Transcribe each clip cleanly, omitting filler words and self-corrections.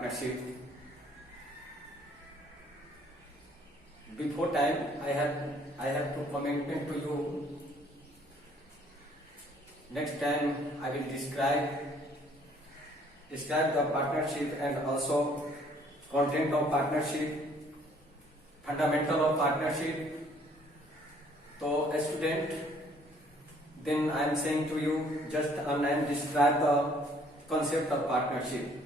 partnership. Before time, I have to comment to you. Next time, I will describe the partnership and also content of partnership, fundamental of partnership. So, a student, then I am saying to you just and describe the concept of partnership.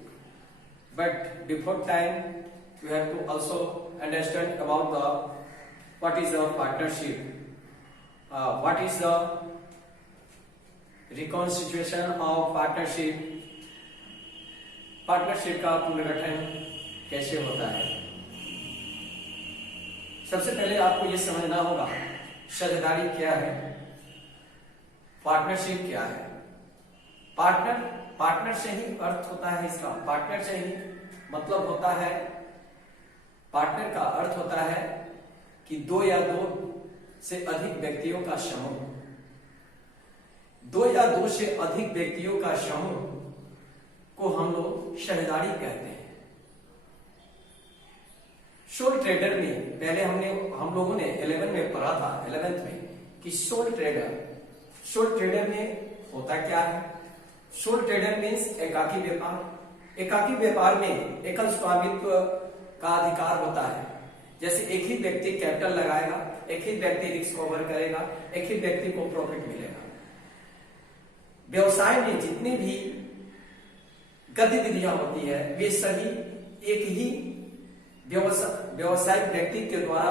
But before time, you have to also understand about what is a partnership, what is the reconstitution of partnership, partnership का पुनर्गठन कैसे होता है। सबसे पहले आपको यह समझना होगा साझेदारी क्या है, पार्टनरशिप क्या है। पार्टनर से ही अर्थ होता है इसका, पार्टनर से ही मतलब होता है, पार्टनर का अर्थ होता है कि दो या दो से अधिक व्यक्तियों का समूह, दो या दो से अधिक व्यक्तियों का समूह को हम लोग साझेदारी कहते हैं। सोल ट्रेडर में पहले हम लोगों ने 11 में पढ़ा था, 11th में, कि सोल ट्रेडर में होता क्या है। सोल ट्रेडर मीन्स एकाकी व्यापार। एकाकी व्यापार में एकल स्वामित्व का अधिकार होता है। जैसे एक ही व्यक्ति कैपिटल लगाएगा, एक ही व्यक्ति रिस्क कवर करेगा, एक ही व्यक्ति को प्रॉफिट मिलेगा। व्यवसाय में जितनी भी गतिविधियां होती है वे सभी एक ही व्यवसायिक व्यक्ति के द्वारा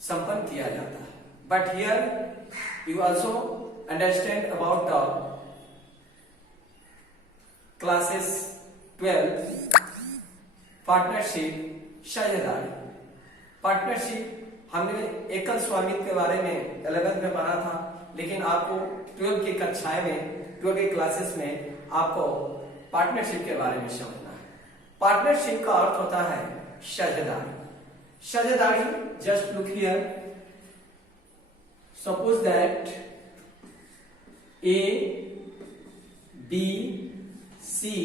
संपन्न किया जाता है। But here you also understand about the classes 12 partnership, साझेदारी। पार्टनरशिप हमने एकल स्वामित्व के बारे में 11th में पढ़ा था, लेकिन आपको 12 की कक्षाएं में, 12 की क्लासेस में आपको पार्टनरशिप के बारे में समझना है। पार्टनरशिप का अर्थ होता है साझेदारी। साझेदारी, just look here, suppose that A B C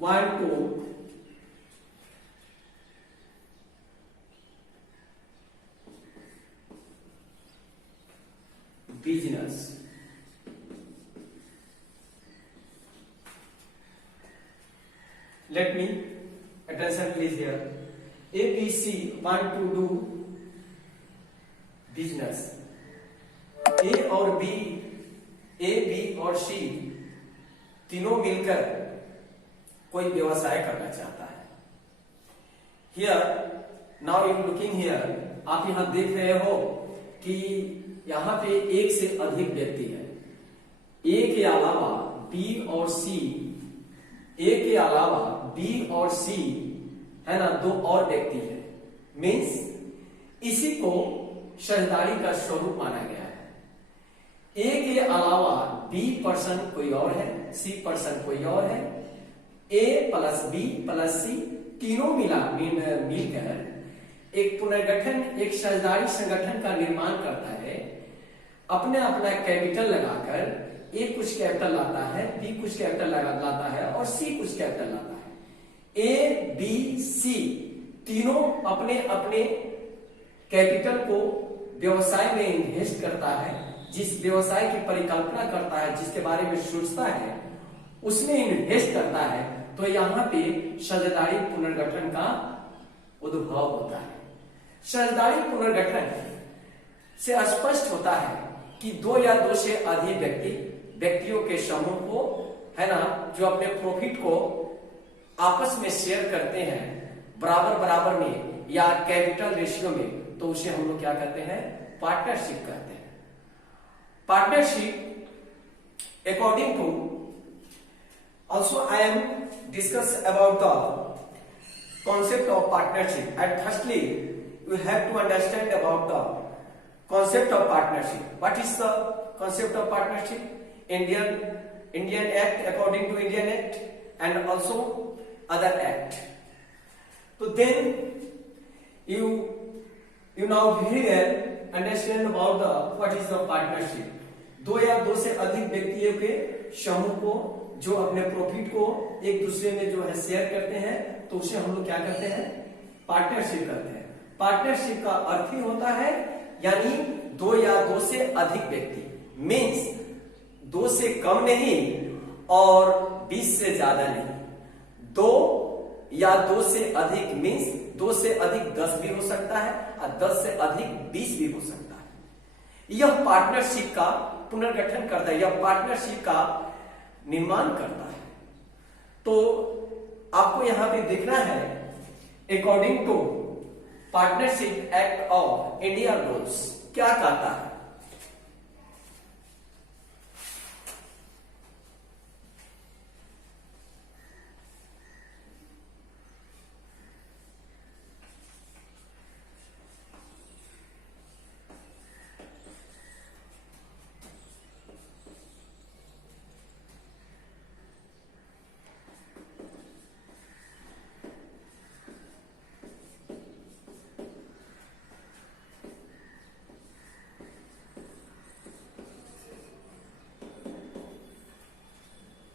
want to business. Let me attention please here. A, B, C want to do business. A B और C तीनों मिलकर कोई व्यवसाय करना चाहता है। Here, now you looking here, आप यहां देख रहे हो कि यहां पे एक से अधिक व्यक्ति है। ए के अलावा बी और सी, ए के अलावा बी और सी है ना, दो और व्यक्ति है। मीन्स इसी को साझेदारी का स्वरूप माना गया है। ए के अलावा बी पर्सन कोई और है, सी पर्सन कोई और है। ए प्लस बी प्लस सी तीनों मिलकर एक पुनर्गठन, एक साझेदारी संगठन का निर्माण करता है। अपने अपना कैपिटल लगाकर ए कुछ कैपिटल लाता है, बी कुछ कैपिटल लाता है और सी कुछ कैपिटल लाता है। ए बी सी तीनों अपने अपने कैपिटल को व्यवसाय में इन्वेस्ट करता है। जिस व्यवसाय की परिकल्पना करता है, जिसके बारे में सोचता है, उसमें इन्वेस्ट करता है, तो यहाँ पे साझेदारी पुनर्गठन का उद्भव होता है। साझेदारी पुनर्गठन से स्पष्ट होता है कि दो या दो से अधिक व्यक्तियों के समूह को, है ना, जो अपने प्रॉफिट को आपस में शेयर करते हैं बराबर में या कैपिटल रेशियो में, तो उसे हम लोग क्या कहते हैं, पार्टनरशिप कहते हैं। Partnership according to also I am discuss about the concept of partnership. And firstly you have to understand about the concept of partnership. What is the concept of partnership? Indian Act, according to Indian Act, and also other act. So then you now here understand about the what is the partnership. दो या दो से अधिक व्यक्तियों के समूह को जो अपने प्रॉफिट को एक दूसरे में जो है शेयर करते हैं, तो उसे हम लोग क्या करते हैं, पार्टनरशिप करते हैं। पार्टनरशिप का अर्थ ही होता है यानी दो या दो से अधिक व्यक्ति, मीन्स दो से कम नहीं और 20 से ज्यादा नहीं। दो या दो से अधिक मीन्स दो से अधिक 10 भी हो सकता है और 10 से अधिक 20 भी हो सकता है। यह पार्टनरशिप का पुनर्गठन करता है, यह पार्टनरशिप का निर्माण करता है। तो आपको यहां पे देखना है according to partnership act of India rules क्या कहता है।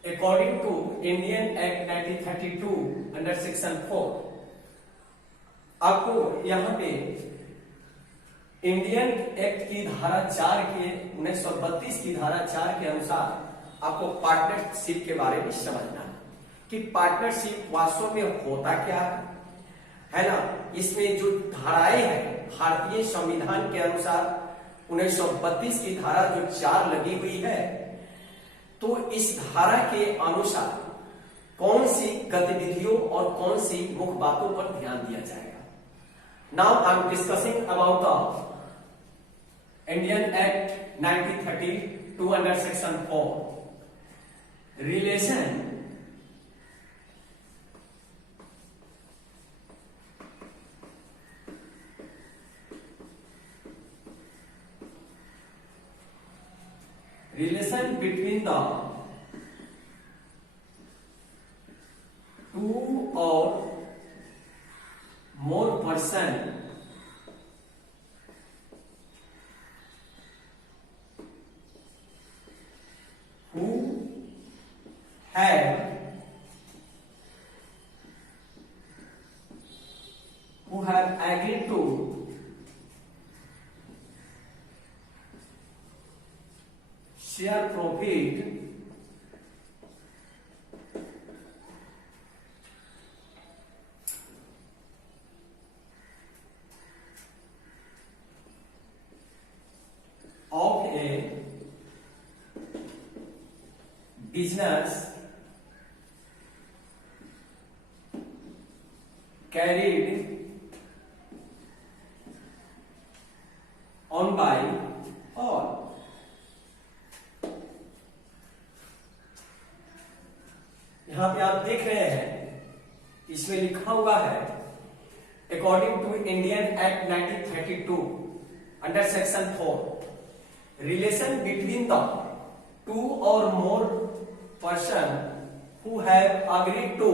According to Indian Act 1932 under section 4, आपको यहाँ पे इंडियन एक्ट की धारा 4 के 1932 की धारा 4 के अनुसार आपको पार्टनरशिप के बारे में समझना है कि पार्टनरशिप वास्तव में होता क्या है ना। इसमें जो धाराएं हैं भारतीय संविधान के अनुसार 1932 की धारा जो 4 लगी हुई है, तो इस धारा के अनुसार कौन सी गतिविधियों और कौन सी मुख्य बातों पर ध्यान दिया जाएगा। Now I am discussing about the Indian act 1932 under section 4 relation between the two or more person who have agreed to share profit of a business carried on by all। यहां पे आप देख रहे हैं इसमें लिखा हुआ है according to Indian act 1932 under section 4 relation between the two और more person who have agreed to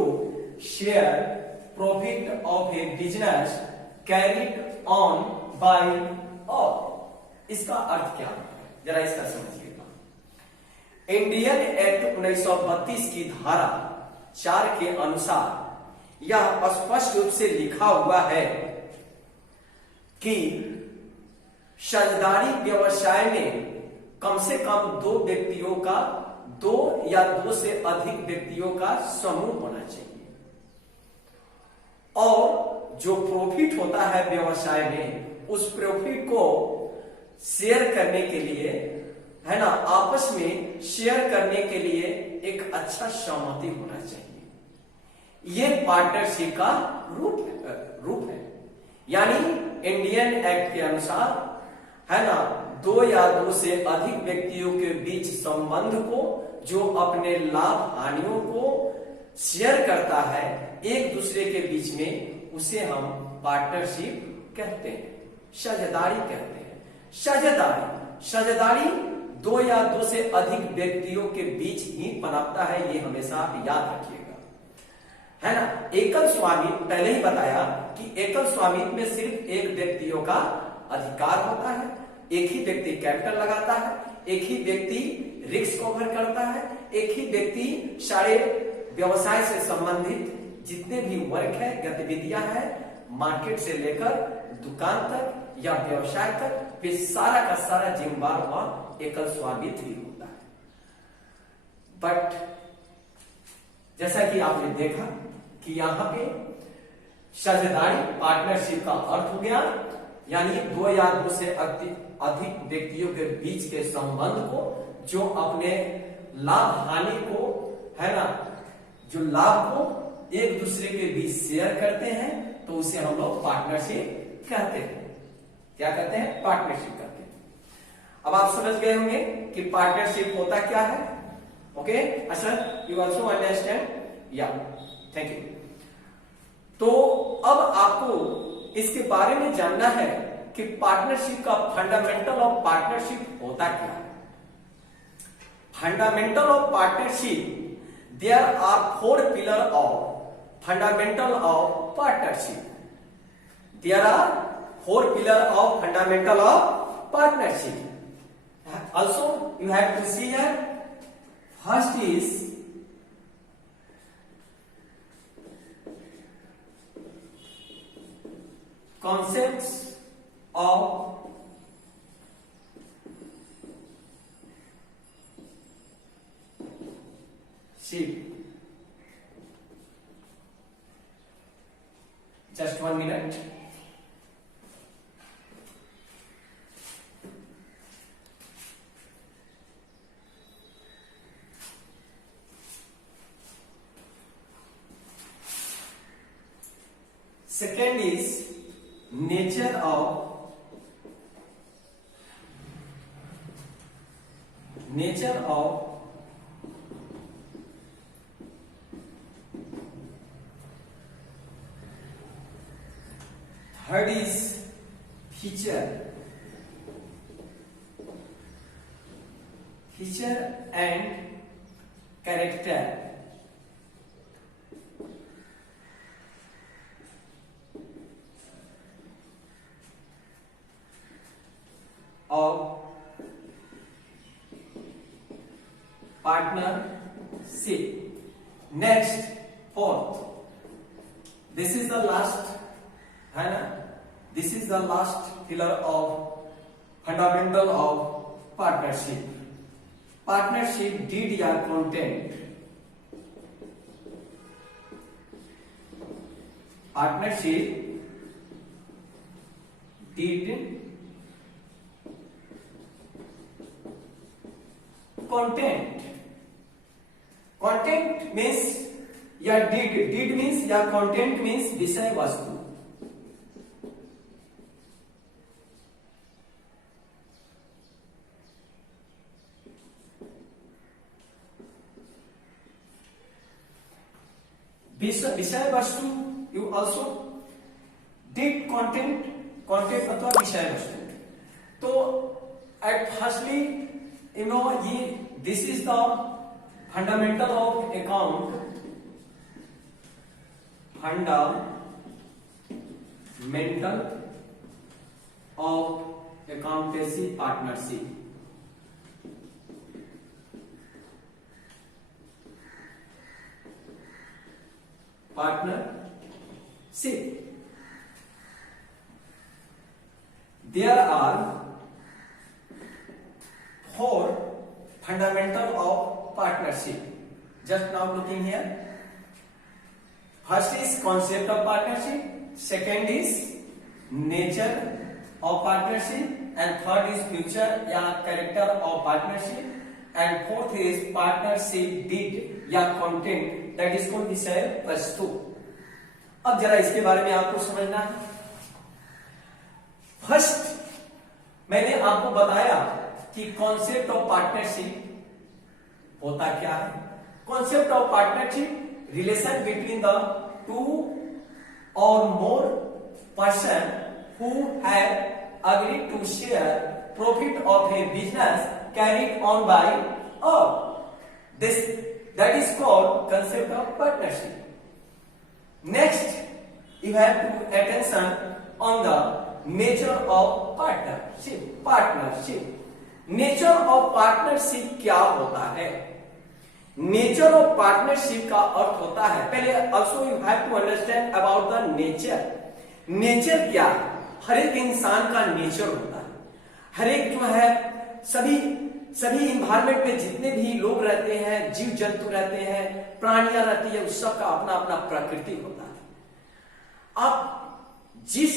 share profit of a business carried on by all. इसका अर्थ क्या है जरा इसका समझिएगा। इंडियन एक्ट 1932 की धारा 4 के अनुसार यह स्पष्ट रूप से लिखा हुआ है कि साझेदारी व्यवसाय में कम से कम दो व्यक्तियों का, दो या दो से अधिक व्यक्तियों का समूह होना चाहिए और जो प्रॉफिट होता है व्यवसाय में उस प्रॉफिट को शेयर करने के लिए, है ना, आपस में शेयर करने के लिए एक अच्छा सहमति होना चाहिए। यह पार्टनरशिप का रूप है। यानी इंडियन एक्ट के अनुसार, है ना, दो या दो से अधिक व्यक्तियों के बीच संबंध को जो अपने लाभ हानियों को शेयर करता है एक दूसरे के बीच में, उसे हम पार्टनरशिप कहते हैं, साझेदारी कहते हैं। साझेदारी दो या दो से अधिक व्यक्तियों के बीच ही पनपता है, ये हमेशा आप याद रखिएगा, है ना। एकल स्वामित्व, पहले ही बताया कि एकल स्वामित्व में सिर्फ एक व्यक्तियों का अधिकार होता है, एक ही व्यक्ति कैपिटल लगाता है, एक ही व्यक्ति रिस्क कवर करता है, एक ही व्यक्ति सारे व्यवसाय से संबंधित जितने भी वर्क है, गतिविधियां है, मार्केट से लेकर दुकान तक या व्यवसाय तक, वे सारा का सारा जिम्मेदार और एकल स्वामित्व ही होता है। बट जैसा कि आपने देखा कि यहाँ पे साझेदारी पार्टनरशिप का अर्थ हो गया यानी दो या दो से अधिक व्यक्तियों के बीच के संबंध को, जो अपने लाभ हानि को, है ना, जो लाभ को एक दूसरे के बीच शेयर करते हैं, तो उसे हम लोग पार्टनरशिप कहते हैं। क्या कहते हैं? पार्टनरशिप कहते हैं। अब आप समझ गए होंगे कि पार्टनरशिप होता क्या है। ओके, अच्छा, यू ऑल्सो अंडरस्टैंड? या, थैंक यू। तो अब आपको इसके बारे में जानना है कि पार्टनरशिप का फंडामेंटल ऑफ पार्टनरशिप होता क्या है। Fundamental of partnership, there are 4 pillar of fundamental of partnership. There are 4 pillars of fundamental of partnership. Also, you have to see here. First is concepts of ship. Just 1 minute. Second is nature of third is feature and character of partnership. Next, fourth, this is the last, है ना, this is the last pillar of fundamental of partnership. Partnership deed या content, partnership deed content means या deed means या content means विषय वस्तु। विषय वस्तु, you also did content मतलब विषय वस्तु। तो एट फर्स्टली यू नो ये this is the fundamental of account, fundamental of accountancy partnership. There are 4 fundamental of partnership. Just now looking here. First is concept of partnership. Second is nature of partnership, and third is future या character of partnership, and fourth is partnership deed या content, that is called विषय वस्तु। अब जरा इसके बारे में आपको समझना है। फर्स्ट मैंने आपको बताया कि कॉन्सेप्ट ऑफ पार्टनरशिप होता क्या है। Concept of partnership, relation between the 2 or more person who have agreed to share profit of a business carried on by all. That is called concept of partnership. Next, you have to attention on the nature of partnership. Partnership, nature of partnership क्या होता है? Nature of partnership का अर्थ होता है, पहले also you have to understand about the nature. Nature क्या है? हर एक इंसान का नेचर होता है, हर एक जो है सभी इन्वायरमेंट में जितने भी लोग रहते हैं, जीव जंतु रहते हैं, प्राणियां रहती है, उस सब का अपना अपना प्रकृति होता है। आप जिस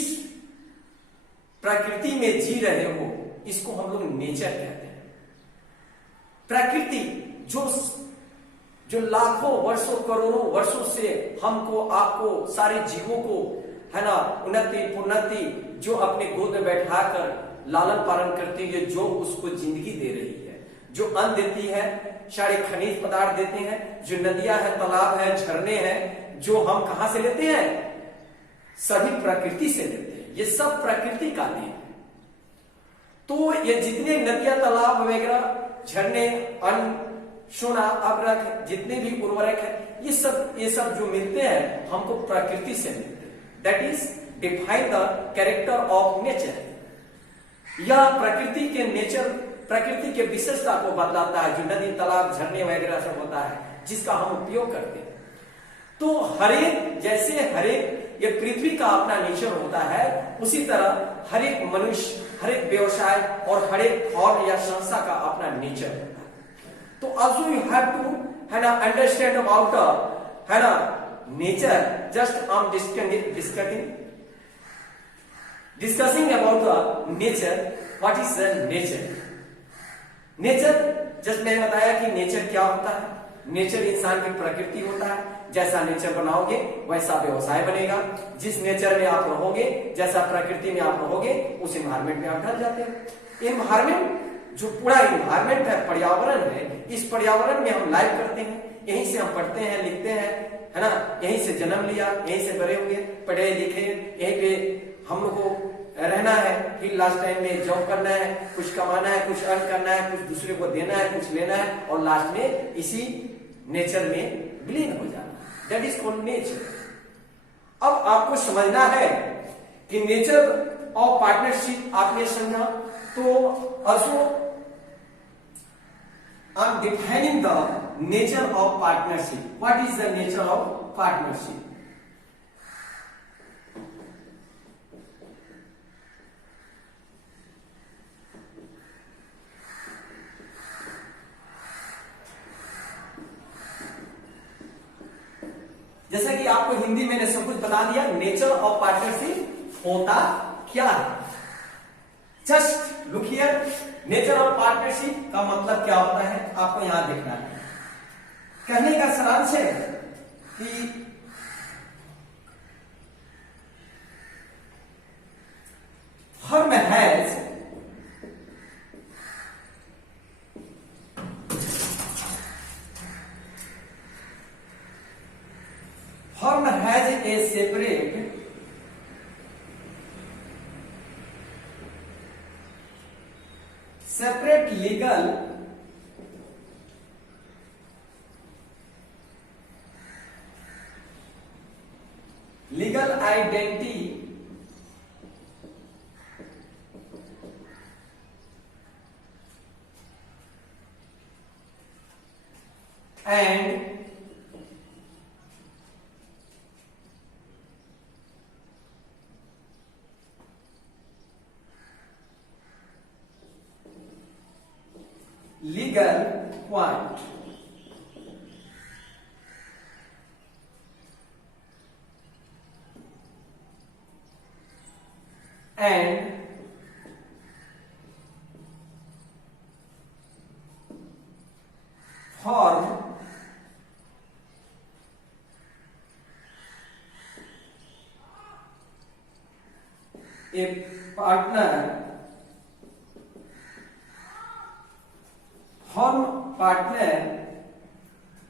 प्रकृति में जी रहे हो इसको हम लोग नेचर कहते हैं। प्रकृति जो लाखों वर्षों करोड़ों वर्षों से हमको आपको सारे जीवों को है ना उन्नति पुन्नति जो अपने गोद में बैठाकर लालन पालन करती है, जो उसको जिंदगी दे रही है, जो अन्न देती है, सारे खनिज पदार्थ देते हैं, जो नदियां हैं, तालाब है, झरने हैं, जो हम कहां से लेते हैं? सभी प्रकृति से लेते हैं। ये सब प्रकृति का देन है। तो ये जितने नदियां, तालाब वगैरह, झरने, अन्न, सोना, अवरक, जितने भी उर्वरक है, ये सब जो मिलते हैं हमको प्रकृति से मिलते हैं। That is define the character of nature. यह प्रकृति के नेचर, प्रकृति के विशेषता को बतलाता है, जो नदी, तालाब, झरने वगैरह सब होता है जिसका हम उपयोग करते हैं। तो हरेक ये पृथ्वी का अपना नेचर होता है, उसी तरह हर एक मनुष्य, हर एक व्यवसाय और हर एक फॉर्म या संस्था का अपना नेचर होता है। तो ऑल्सो यू हैव टू है ना अंडरस्टैंड अबाउट है ना nature. Just I am discussing about the nature. What is the nature? Nature, just मैंने बताया कि नेचर क्या होता है। नेचर इंसान की प्रकृति होता है। जैसा नेचर बनाओगे वैसा व्यवसाय बनेगा। जिस नेचर में आप रहोगे, जैसा प्रकृति में आप रहोगे, उस एनवायरमेंट में आप ढल जाते हैं। एनवायरमेंट जो पूरा एनवायरमेंट है, पर्यावरण है, इस पर्यावरण में हम लाइव करते हैं, यहीं से हम पढ़ते हैं, लिखते हैं, है ना, यहीं से जन्म लिया, यहीं से बड़े हुए, पढ़े लिखे, यहीं पे हम लोग को रहना है, फिर लास्ट टाइम में जॉब करना है, कुछ कमाना है, कुछ अर्न करना है, कुछ दूसरे को देना है, कुछ लेना है, और लास्ट में इसी नेचर में विलीन हो जाना। That is called nature. अब आपको समझना है कि नेचर ऑफ पार्टनरशिप आपने समझा, तो also I am defining the nature of partnership. What is the nature of partnership? जैसा कि आपको हिंदी मैंने सब कुछ बता दिया, नेचर ऑफ पार्टनरशिप होता क्या है। Just look here, nature of partnership का मतलब क्या होता है आपको यहां देखना है। कहने का सारांश है कि firm has a separate legal identity and legal point. And form a partner. Form partner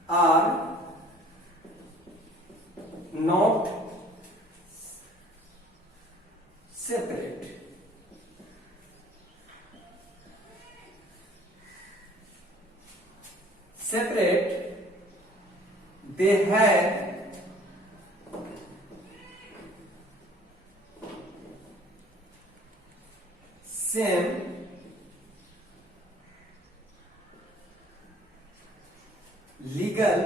are not separate. Separate, they have same legal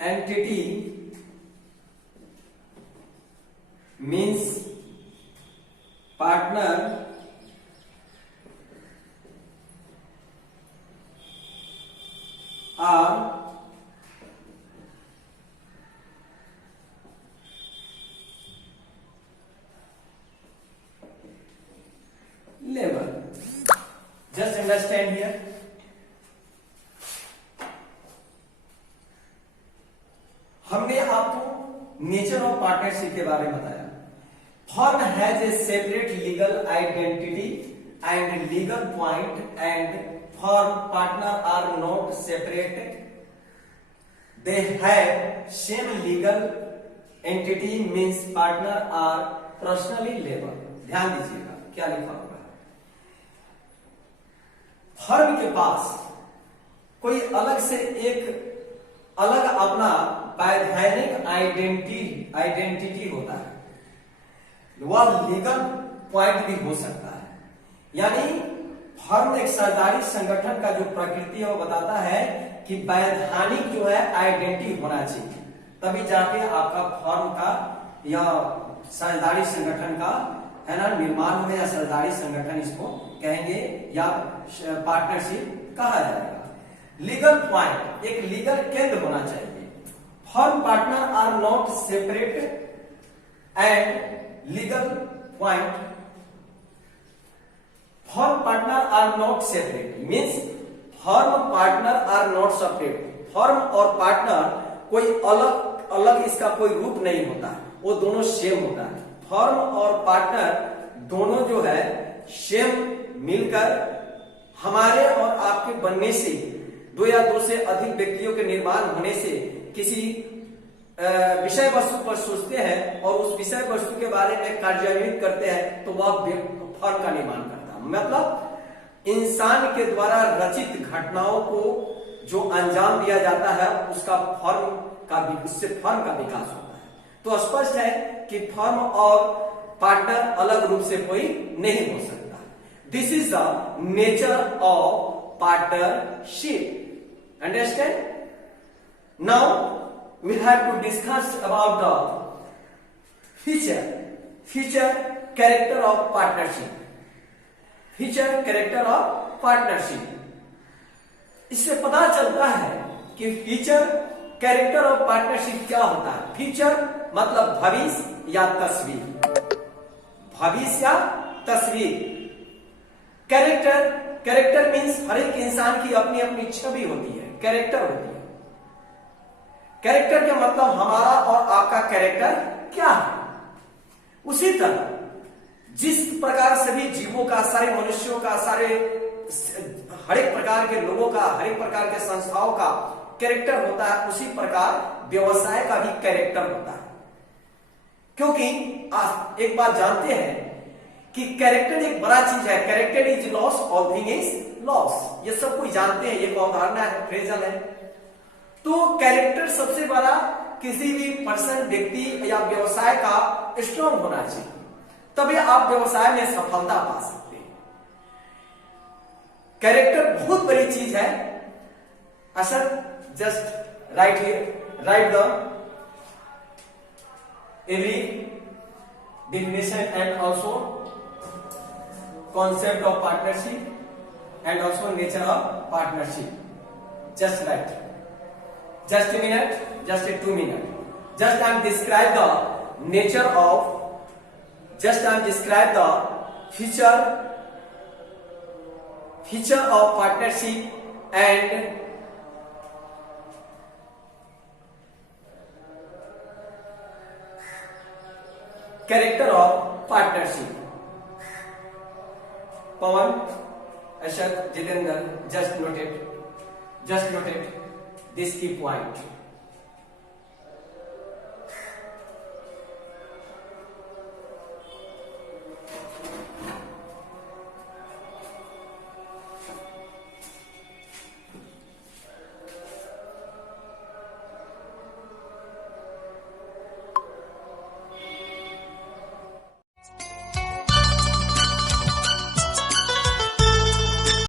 entity means partner are labor. Just understand here. हमने आपको nature of partnership के बारे में बताया. Firm has a separate legal identity and legal point and firm partner are not separated. They have same legal entity means partner are personally labour. ध्यान दीजिएगा क्या लिखा होगा. फर्म के पास कोई अलग से एक अलग अपना वैधानिक आइडेंटिटी होता है. वह लीगल पॉइंट भी हो सकता है. यानी फर्म एक साझेदारी संगठन का जो प्रकृति है वो बताता है कि वैधानिक जो है आइडेंटिटी होना चाहिए, तभी जाके आपका फर्म का या साझेदारी संगठन का है ना निर्माण हो या साझेदारी संगठन इसको कहेंगे या पार्टनरशिप कहा जाएगा. लीगल पॉइंट एक लीगल केंद्र होना चाहिए. Firm partner are not separate and legal point. Firm partner are not separate means firm partner are not separate. Firm और पार्टनर कोई अलग अलग इसका कोई रूप नहीं होता, वो दोनों सेम होता है. फर्म और पार्टनर दोनों जो है सेम मिलकर हमारे और आपके बनने से दो या दो से अधिक व्यक्तियों के निर्माण होने से किसी विषय वस्तु पर सोचते हैं और उस विषय वस्तु के बारे में कार्यान्वित करते हैं तो वह फर्म का निर्माण करता है. मतलब इंसान के द्वारा रचित घटनाओं को जो अंजाम दिया जाता है उसका उससे फर्म का विकास होता है. तो स्पष्ट है कि फर्म और पार्टनर अलग रूप से कोई नहीं हो सकता. This is the nature of partnership. Understand? Now we have to discuss about the future character of partnership. Future character of partnership. इससे पता चलता है कि फ्यूचर कैरेक्टर ऑफ पार्टनरशिप क्या होता है. फ्यूचर मतलब भविष्य या तस्वीर. भविष्य या तस्वीर. कैरेक्टर मीन्स हर एक इंसान की अपनी अपनी छवि होती है, कैरेक्टर होती है. कैरेक्टर का मतलब हमारा और आपका कैरेक्टर क्या है. उसी तरह जिस प्रकार सभी जीवों का, सारे मनुष्यों का, सारे हर एक प्रकार के लोगों का, हर एक प्रकार के संस्थाओं का कैरेक्टर होता है, उसी प्रकार व्यवसाय का भी कैरेक्टर होता है. क्योंकि एक बात जानते हैं कि कैरेक्टर एक बड़ा चीज है. Character is loss, all thing is loss. ये सब कोई जानते हैं, ये अवधारणा है, फ्रेजल है. तो कैरेक्टर सबसे बड़ा किसी भी पर्सन, व्यक्ति या व्यवसाय का स्ट्रॉन्ग होना चाहिए, तभी आप व्यवसाय में सफलता पा सकते हैं. कैरेक्टर बहुत बड़ी चीज है. असल just right the every definition and also concept of partnership and also nature of partnership. Just write. Just a minute, just a 2 minute. Just I am describe the nature of. Just I am describe the feature of partnership and character of partnership. Pawan, Ashok, Jitendra, just noted this key point.